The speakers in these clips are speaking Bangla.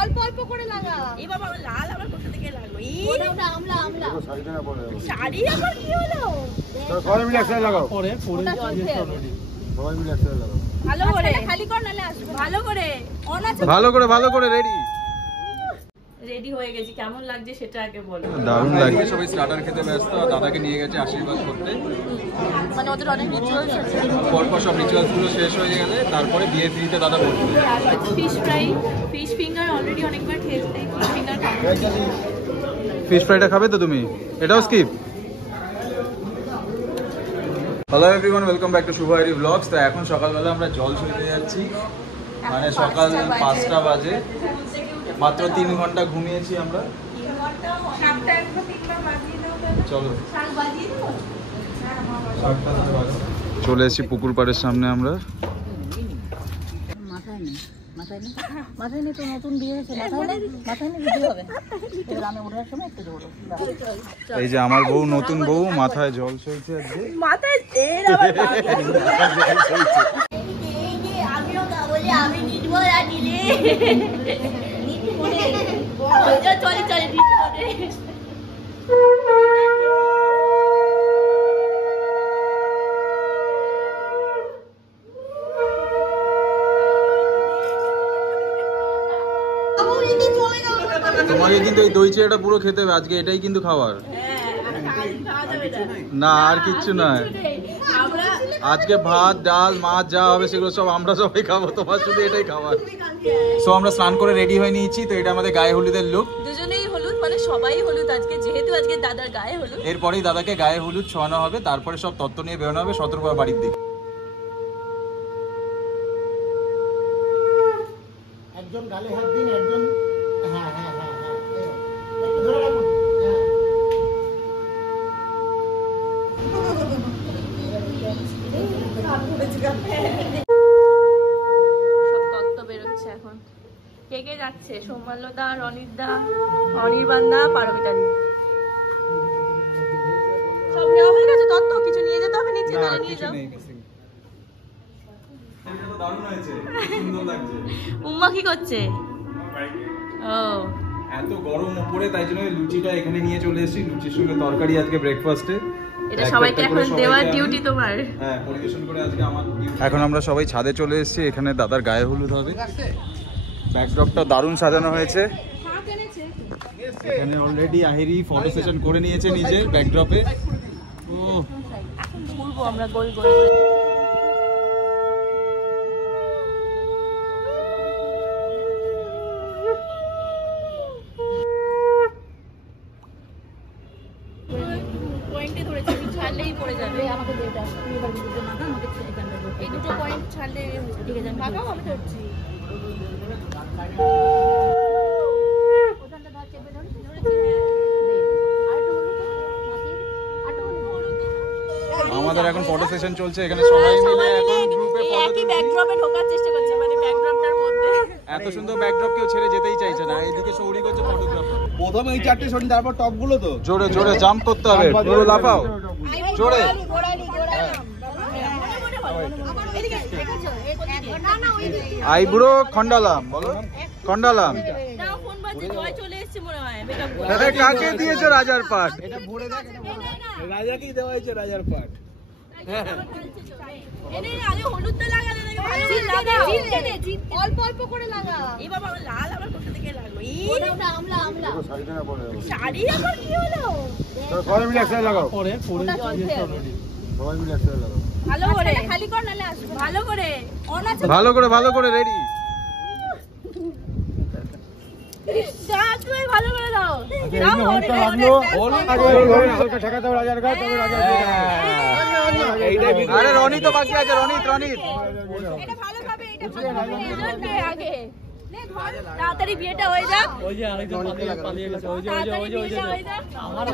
অল্প অল্প করে লাগা। এই বাবা লাল আবার কোথা থেকে লাগলো? ওটা আমলা আমলা। শাড়িটা না পরে। শাড়ি আবার কি হলো? সবাই মিলে একসাথে লাগাও। পরে যাচ্ছে অলরেডি। সবাই মিলে একসাথে লাগাও। ভালো করে খালি কর নালে আসবে। ভালো করে রেডি। রেডি হয়ে গেছি, কেমন লাগছে সেটা আগে বলো। দারুণ লাগছে। সবাই স্টার্টার খেতে ব্যস্ত, দাদাকে নিয়ে গেছে আশীর্বাদ করতে। মানে ওদের অনেক রিচুয়ালস আছে। পরপর সব রিচুয়ালস গুলো শেষ হয়ে গেলে তারপরে বিয়ে ফ্রিতে দাদা বলবে। Fish fry, fish finger already অনেকবার খেয়েছি, ফিশ ফিঙ্গার খাবো। ফিশ ফ্রাইটা খাবে তো তুমি? এটাও স্কিপ। Hello everyone, welcome back to Shubho Airi blogs. তো এখন সকালবেলা আমরা জল ছুঁতে যাচ্ছি, মানে সকাল 5টা বাজে। মাত্র 3 ঘন্টা ঘুমিয়েছি আমরা। চলো চলে এসেছি পুকুর পাড়ের সামনে আমরা। মাথায় নেই তো, নতুন বিয়ে হয়েছে, মাথায় নেই ভিডিও হবে। এবার আমি ওঠার সময় একটু দৌড়ো। এই যে আমার বউ, নতুন বউ, মাথায় জল ছুঁয়েছে আজকে। মাথায় এর আবার আমিও বলি আমি নিব আর নিলে নিতে মনে চলে চলে নিতে মনে। তোমাকে কিন্তু এই দই চিড়াটা পুরো খেতে হবে আজকে, এটাই কিন্তু খাওয়ার। না আর কিচ্ছু নয়, আজকে ভাত ডাল মাছ যা হবে সেগুলো সব আমরা সবাই খাবো, তোমার শুধু এটাই খাবার। সো আমরা স্নান করে রেডি হয়ে নিয়েছি। তো এটা আমাদের গায়ে হলুদের লুক। দুজনেই হলুদ, মানে সবাই হলুদ আজকে, যেহেতু আজকে দাদার গায়ে হলুদ। এরপরেই দাদাকে গায়ে হলুদ ছোঁয়ানো হবে, তারপরে সব তত্ত্ব নিয়ে বেরোনো হবে সতর্কবার বাড়ির দিকে। একজন গালে হাত দিন, একজন হ্যাঁ হ্যাঁ হ্যাঁ হ্যাঁ একটু ধরে রাখুন। সব তত্ত্ব বেরোচ্ছে এখন। কে কে যাচ্ছে? সৌমাল্যদা, রনিতদা, অনির্বাণদা, পারমিতা দি। সব নেওয়া হয়ে গেছে তত্ত্ব, কিছু নিয়ে যেতে হবে নিচে? তাহলে নিয়ে যাও। উম্মা কি করছে? ও এত গরম উপরে, তাই জন্য লুচিটা এখানে নিয়ে চলে এসেছি। লুচির সঙ্গে তরকারি আজকে ব্রেকফাস্টে। এটা সবাইকে এখন দেওয়ার ডিউটি তোমার। হ্যাঁ, পরিবেশন করে আজকে আমার ডিউটি। এখন আমরা সবাই ছাদে চলে এসেছি, এখানে দাদার গায়ে হলুদ হবে। ব্যাকড্রপটা দারুণ সাজানো হয়েছে। এখানে অলরেডি আহিরি ফটো সেশন করে নিয়েছে নিজে ব্যাকড্রপে। ও ঘুরবো আমরা গোল গোল। পয়েন্টে ধরেছি, ছাড়লেই পড়ে যাবে। আমাকে যেটা তুমি এবার বুঝতে না, আমাকে এখানটা এই দুটো পয়েন্ট ছাড়লে ঠিক আছে। ভাগাও, আমি ধরছি। ওখানটা ধর, চেপে ধরে ধরেছি। আমাদের এখন ফটো সেশন চলছে, এখানে সবাই মিলে এখন গ্রুপে ফটো একই ব্যাকড্রপে ঢোকার চেষ্টা করছে, মানে ব্যাকড্রপটার মধ্যে। এত সুন্দর ব্যাকড্রপ কেউ ছেড়ে যেতেই চাইছে না। এইদিকে সৌরি করছে ফটোগ্রাফার। প্রথমে এই চারটে শোন, তারপর টপ গুলো তো জোরে জোরে জাম্প করতে হবে, পুরো লাফাও জোরে। আইব্রো খন্ডালাম, বলো খন্ডালাম। নাও ফোন বাজছে, জয় চলে এসেছে মনে হয়। মেকআপ করে দাদা কাকে দিয়েছো রাজার পাট? এটা ভরে দেখ, রাজাকেই দেওয়া হয়েছে রাজার পাট। এনে আগে হলুদটা লাগালে নাকি ভালো লাগা। অল্প অল্প করে লাগা। এই বাবা লাল আবার কোথা থেকে লাগলো? ওটা আমলা আমলা। শাড়িটা না পরে। শাড়ি আবার কি হলো? সবাই মিলে একসাথে লাগাও। পরে যাচ্ছে অলরেডি। সবাই মিলে একসাথে লাগাও। ভালো করে খালি কর নালে আসবে। ভালো করে ভালো করে রেডি। তুমি ভালো করে দাও। আরে রনি তো বাকি আছে, রনিত। এটা ভালো খাবে, এটা ভালো খাবে আগে। নে ধর, তাড়াতাড়ি বিয়েটা হয়ে যাক। ওই যে আরেকজন পালিয়ে গেছে, ওই যে আমার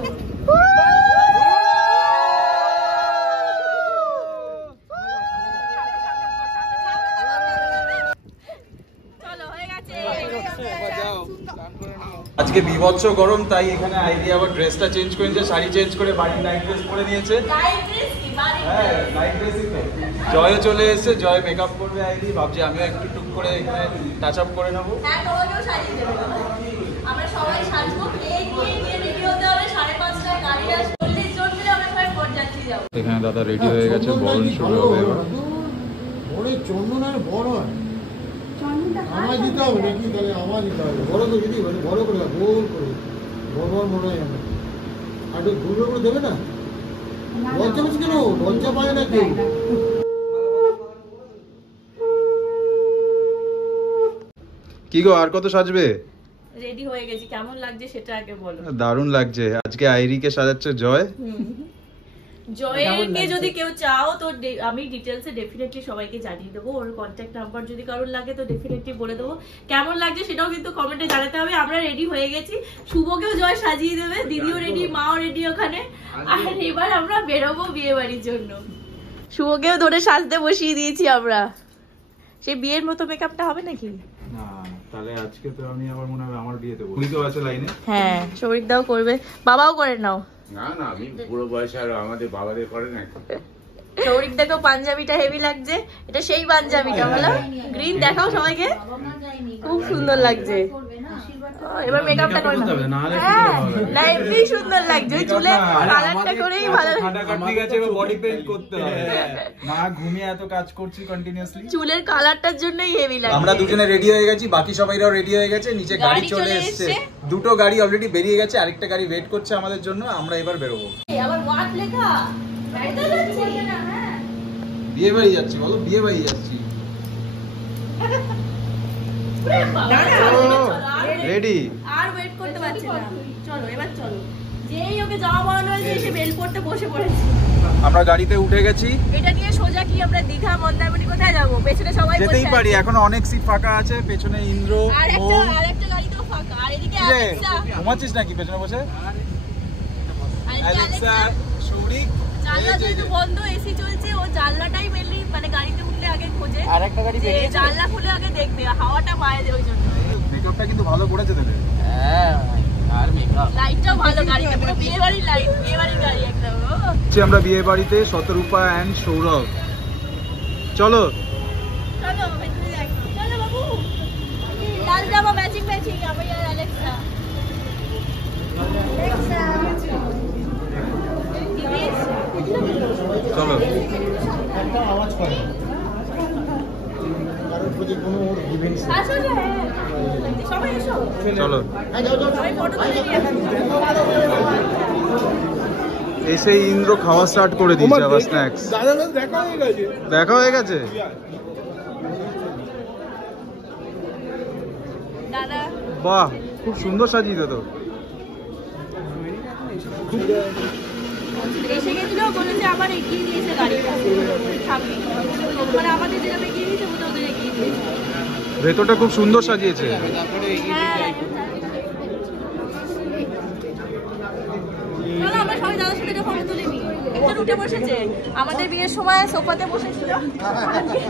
চলো হয়ে গেছে। আজকে বিভৎস গরম, তাই এখানে আইডি আবার ড্রেসটা চেঞ্জ করে নিয়েছে, শাড়ি চেঞ্জ করে বাড়ির নাইট ড্রেস পরে নিয়েছে। হ্যাঁ নাইট ড্রেসই তো। জয়ও চলে এসেছে, জয় মেকআপ করবে আইডি। ভাবছি আমিও একটু টুক করে এখানে টাচ আপ করে নেবো। হ্যাঁ, তোমাকেও সাজিয়ে দেবো। আমরা সবাই সাজবো, এই নিয়ে রেডি হতে হবে 5:30টায় গাড়ি আসবে। 40 জন মিলে আমরা সবাই বরযাত্রী যাবো। এখানে দাদা রেডি হয়ে গেছে, বরণ শুরু হবে এবার। বড় চন্দন আর বড় হয়, আমায় দিতে হবে নাকি? তাহলে আমায় দিতে হবে বড় করে, যদি বড় করে গোল করে বড় মনে হয় আমার আর ঘুরে করে দেবে না। লজ্জা পাচ্ছে কেন? লজ্জা পায় না কেউ। কি গো, আর কত সাজবে? রেডি হয়ে গেছি, কেমন লাগছে সেটা আগে বলো। দারুণ লাগছে। আজকে আইরিকে সাজাচ্ছে জয়। জয়কে যদি কেউ চাও তো আমি ডিটেলসে ডেফিনেটলি সবাইকে জানিয়ে দেবো। ওর কন্ট্যাক্ট নাম্বার যদি কারোর লাগে তো ডেফিনেটলি বলে দেবো। কেমন লাগছে সেটাও কিন্তু কমেন্টে জানাতে হবে। আমরা রেডি হয়ে গেছি, শুভকেও জয় সাজিয়ে দেবে, দিদিও রেডি, মাও রেডি ওখানে। আর এবার আমরা বেরোবো বিয়ে বাড়ির জন্য। শুভকেও ধরে সাজতে বসিয়ে দিয়েছি আমরা। সেই বিয়ের মতো মেকআপটা হবে নাকি? না, তাহলে আজকে তো আমি আবার মনে হয় আমার বিয়েতে বলি তো আছে লাইনে। হ্যাঁ, শরীরদাও করবে, বাবাও করে নাও। না না, আমি পুরো বয়সে আর আমাদের বাবাদের করে না। শৌরিক দেখো পাঞ্জাবিটা হেভি লাগছে। এটা সেই পাঞ্জাবিটা বলো, গ্রিন দেখাও সবাইকে, খুব সুন্দর লাগছে। এবার মেকআপটা করে নাও। হ্যাঁ, না এমনি সুন্দর লাগছে। ওই চুলে কালারটা করেই ভালো লাগছে। বডি পেইন্ট করতে হবে না, ঘুমিয়ে এত কাজ করছি কন্টিনিউয়াসলি। চুলের কালারটার জন্যই হেভি লাগছে। আমরা দুজনে রেডি হয়ে গেছি, বাকি সবাইরাও রেডি হয়ে গেছে। নিচে গাড়ি চলে এসেছে, দুটো গাড়ি অলরেডি বেরিয়ে গেছে, আরেকটা গাড়ি ওয়েট করছে আমাদের জন্য। আমরা এবার বেরোবো। আবার ওয়াট লেখা বিয়ে বাড়ি যাচ্ছি, বলো বিয়ে বাড়ি যাচ্ছি। রেডি, আর ওয়েট করতে পারছি না। চলো এবার চলো। যেই ওকে যাওয়া বানানো হয়েছে এসে বেল পড়তে বসে পড়েছি। আমরা গাড়িতে উঠে গেছি। এটা নিয়ে সোজা কি আমরা দীঘা মন্দারমণি কোথায় যাবো? পেছনে সবাই বসে আছে। যেতেই পারি, এখনো অনেক সিট ফাঁকা আছে। পেছনে ইন্দ্র, আরেকটা গাড়ি তো ফাঁকা। আর এদিকে অ্যালেক্সা। ঘুমাচ্ছিস নাকি পেছনে বসে? আরেকটা অ্যালেক্সা, সৌরিক, জানলা যেহেতু বন্ধ, এসি চলছে, ও জানলাটাই মেনলি মানে গাড়িতে উঠলে আগে খোঁজে। আরেকটা গাড়ি বেরিয়েছে, জানলা খুলে আগে দেখবে, হাওয়াটা পায় ওই জন্য। মেকআপটা কিন্তু ভালো করেছে দেবে। হ্যাঁ, আর মেকআপ লাইটটাও ভালো গাড়িতে, পুরো বিয়ে বাড়ির লাইট, বিয়ে বাড়ির গাড়ি একদম। আমরা বিয়ে বাড়িতে শতরূপা এন্ড সৌরভ। চলো চলো ভেতরে যাই। চলো বাবু, লাল জামা ম্যাচিং ম্যাচিং। আমি আর অ্যালেক্সা। চলো। একটা আওয়াজ করে কারোর প্রতি কোনো ওর ইভেন্ট আসো যে সবাই এসো। চলো সবাই ফটো তুলে নিয়ে এসে ইন্দ্র খাওয়া স্টার্ট করে দিয়েছে আবার স্ন্যাক্স। দেখা হয়ে গেছে। দাদা বাহ, খুব সুন্দর সাজিয়েছে তো। এসে গেছিল, বলেছে আবার এগিয়ে দিয়েছে গাড়িটা সামনে, মানে আমাদের যেটা এগিয়ে দিয়েছে ওদের এগিয়ে দিয়েছে। ভেতরটা খুব সুন্দর সাজিয়েছে। হ্যাঁ, চলো আমরা সবাই দাদার সাথে ফটো তুলে নিই। একজন উঠে বসেছে, আমাদের বিয়ের সময় সোফাতে বসেছিল, আজকে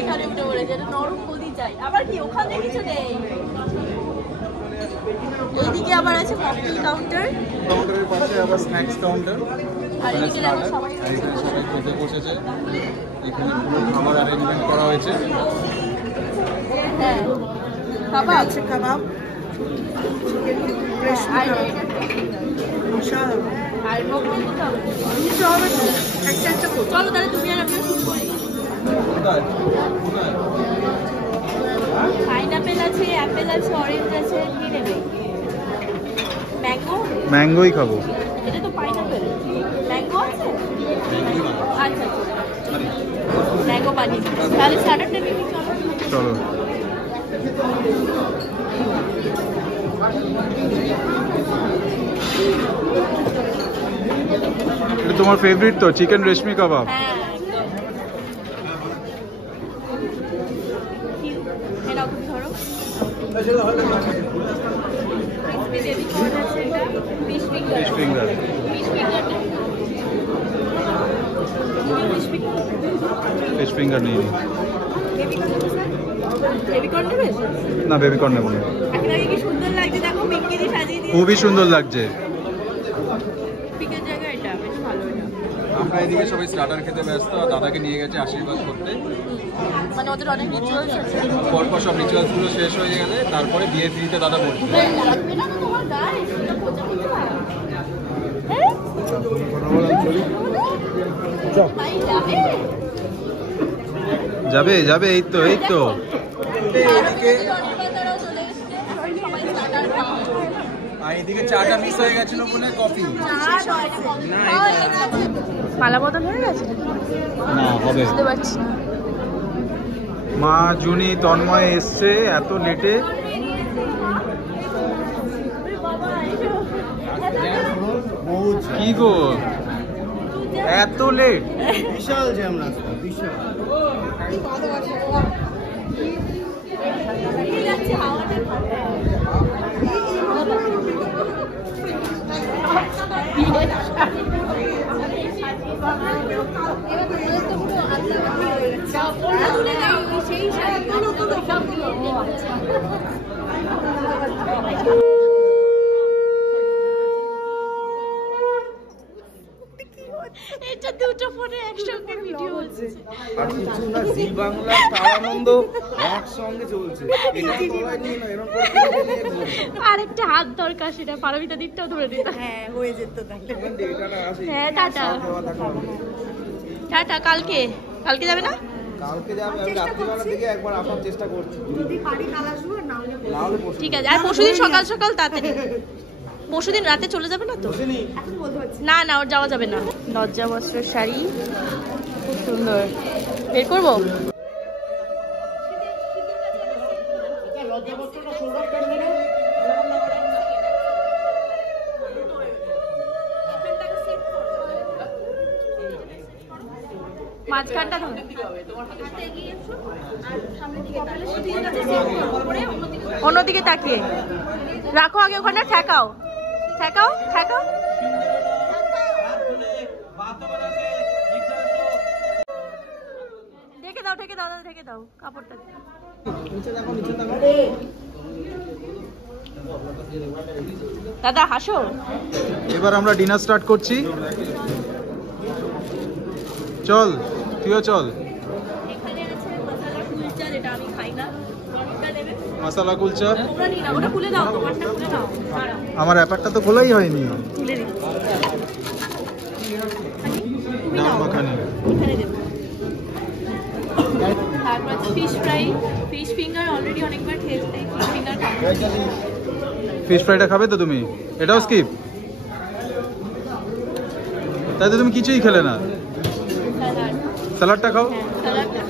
এখানে উঠে পড়েছে। এটা নরম গদি চাই। আবার কি ওখানে কিছু নেই? এইদিকে আবার আছে ককটেল কাউন্টার, কাউন্টারের পাশে আবার স্ন্যাক্স কাউন্টার। আর এদিকে দেখো সবাই এখানে সবাই খেতে বসেছে। এখানে পুরো খাবার অ্যারেঞ্জমেন্ট করা হয়েছে। হ্যাঁ, কাবাব আছে, কাবাব আর মকটেল কোথাও চলো তাহলে তুমি আর আমিও শুরু করি। পাইনাপেল আছে, অ্যাপেল আছে, অরেঞ্জ আছে, কি নেবে? ম্যাঙ্গো? ম্যাঙ্গোই খাবো। এটা তো পাইনাপেল। ম্যাঙ্গো আছে? আচ্ছা ম্যাঙ্গো বানিয়ে দিই। তাহলে স্টার্টারটা নিবি? চলো চলো। এটা তোমার ফেভারিট তো, চিকেন রেশমি কাবাব। হ্যাঁ একদম। ধরো ফিশ ফিঙ্গার। ফিশ ফিঙ্গার নেই। বেবিকর্ন নেবে? না, বেবিকর্ন নেবো না। এখন আগে কি সুন্দর লাগছে দেখো, পিঙ্কি দিয়ে সাজিয়ে দিয়ে। খুবই সুন্দর লাগছে। পিকের জায়গা এটা বেশ ভালো। এটা আমরা এদিকে সবাই স্টার্টার খেতে ব্যস্ত, আর দাদাকে নিয়ে গেছে আশীর্বাদ করতে। মানে ওদের অনেক রিচুয়ালস আছে, পরপর সব রিচুয়ালস গুলো শেষ হয়ে গেলে তারপরে বিয়ে দিতে দাদা বলছে লাগবে না তো তোমার গায়ে সেটা খোঁজা করতে পারো। যাবে যাবে, এই তো এই তো। আর এদিকে চাটা মিস হয়ে গেছিল বলে কফি। মালা বদল হয়ে গেছে না, হবে। বুঝতে পারছি না। মা জুনি তন্ময় এসছে এত লেটে। কি গো এত লেট? বিশাল জ্যাম রাস্তা, বিশাল। এটা দুটো ফোনে একসঙ্গে ভিডিও হচ্ছে। আর কিছু না, জি বাংলা তার আনন্দ একসঙ্গে চলছে। আরেকটা হাত দরকার, সেটা পারমিতা দিতেও ধরে দিতে। হ্যাঁ হয়ে যেত তাহলে। হ্যাঁ টাটা টাটা। কালকে কালকে যাবে না? কালকে যাবে, আমি রাত্রিবেলার দিকে একবার আসার চেষ্টা করছি, যদি পারি কাল আসবো, না হলে ঠিক আছে। আর পরশুদিন সকাল সকাল তাড়াতাড়ি, পরশুদিন রাতে চলে যাবে না তো? না না, ওর যাওয়া যাবে না। লজ্জা বস্ত্র শাড়ি খুব সুন্দর, বের করবো। মাঝখানটা অন্যদিকে তাকিয়ে রাখো, আগে ওখানে ঠেকাও ঠেকাও ঠেকাও। ঢেকে দাও ঢেকে দাও দাদা, ঢেকে দাও কাপড়টা। দাদা হাসো। এবার আমরা ডিনার স্টার্ট করছি। চল তুইও চল। এখানে আছে মশলা কুলচা, যেটা আমি খাই না। কোনটা নেবে? মশলা কুলচা। ওটা নিই না, ওটা খুলে দাও, তোমারটা খুলে দাও। দাঁড়াও আমার ব্যাপারটা তো খোলাই হয়নি। খুলে দিই। ডাল মাখানি এখানে দেব। তারপর আছে fish fry, fish finger already অনেকবার খেয়েছি, তাই ফিশ ফিঙ্গার খাবো। ফিশ ফ্রাইটা খাবে তো তুমি? এটাও স্কিপ? তাই তো তুমি কিছুই খেলে না। স্যালাড, স্যালাডটা খাও। হ্যাঁ স্যালাডটা।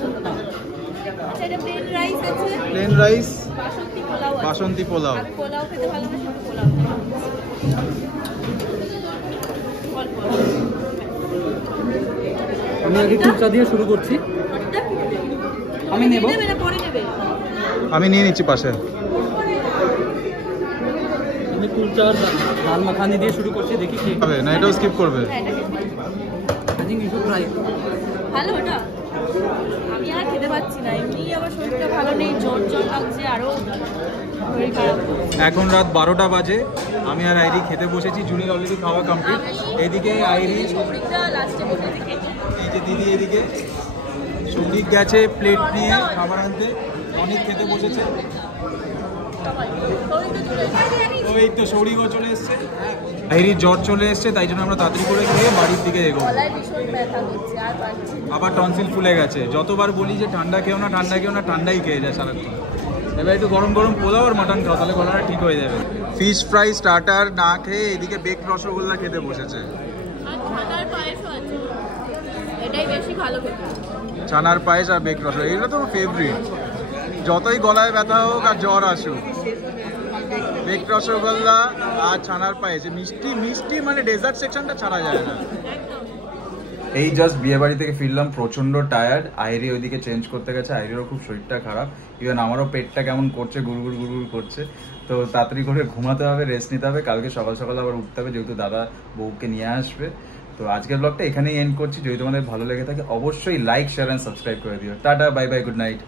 আচ্ছা এটা প্লেন রাইস আছে, প্লেন রাইস, বাসন্তী পোলাও আছে। বাসন্তী পোলাও। আমি পোলাও খেতে ভালোবাসি, আমি পোলাও খাই। অল্প অল্প। আমি আগে কুলচা দিয়ে শুরু করছি। আমি নেব। নেবে না পরে নেবে? আমি নিয়ে নিচ্ছি পাশে। আমি কুলচা আর ডাল মাখানি দিয়ে শুরু করছি, দেখি কি খাবে না এটাও স্কিপ করবে? হ্যাঁ এটা খেতে। I think you should try. ভালো ওটা? আমি আর খেতে পাচ্ছি না, এমনি আবার শরীরটা ভালো নেই, জ্বর জ্বর লাগছে, আরো শরীর খারাপ। এখন রাত 12টা বাজে, আমি আর আইরি খেতে বসেছি। জুনির অলরেডি খাওয়া কমপ্লিট। এইদিকে আইরি, শরীরটা লাস্টে বসে থেকে এই যে দিদি এদিকে সৌরিক গেছে প্লেট নিয়ে খাবার আনতে, অনেক খেতে বসেছে। ওই তো সৌরিকও চলে এসছে, আইরির জ্বর চলে এসছে, তাই জন্য আমরা তাড়াতাড়ি করে খেয়ে বাড়ির দিকে এগোবো। গলায় ভীষণ ব্যথা করছে, আর পারছি না। আবার টনসিল ফুলে গেছে। যতবার বলি যে ঠান্ডা খেও না ঠান্ডা খেও না, ঠান্ডাই খেয়ে যায় সারাক্ষণ। এবার একটু গরম গরম পোলাও আর মাটন খাও, তাহলে গলাটা ঠিক হয়ে যাবে। ফিশ ফ্রাই স্টার্টার না খেয়ে এদিকে বেক রসগোল্লা খেতে বসেছে। আর ছানার পায়েসও আছে, এটাই বেশি ভালো খেতে। ছানার পায়েস আর বেক রসগোল্লা এগুলো তো ফেভারিট। যতই গলায় ব্যথা হোক আর জ্বর আসুক, বেক রসগোল্লা আর ছানার পায়েস মিষ্টি মিষ্টি, মানে ডেজার্ট সেকশনটা ছাড়া যায় না। এই জাস্ট বিয়ে বাড়ি থেকে ফিরলাম, প্রচন্ড টায়ার্ড। আইরি ওইদিকে চেঞ্জ করতে গেছে, আইরিরও খুব শরীরটা খারাপ, ইভেন আমারও পেটটা কেমন করছে, গুড়গুড় গুড়গুড় করছে। তো তাড়াতাড়ি করে ঘুমাতে হবে, রেস্ট নিতে হবে, কালকে সকাল সকাল আবার উঠতে হবে, যেহেতু দাদা বউকে নিয়ে আসবে। তো আজকের ব্লগটা এখানেই এন্ড করছি। যদি তোমাদের ভালো লেগে থাকে অবশ্যই লাইক, শেয়ার অ্যান্ড সাবস্ক্রাইব করে দিও। Tata, bye bye, good night.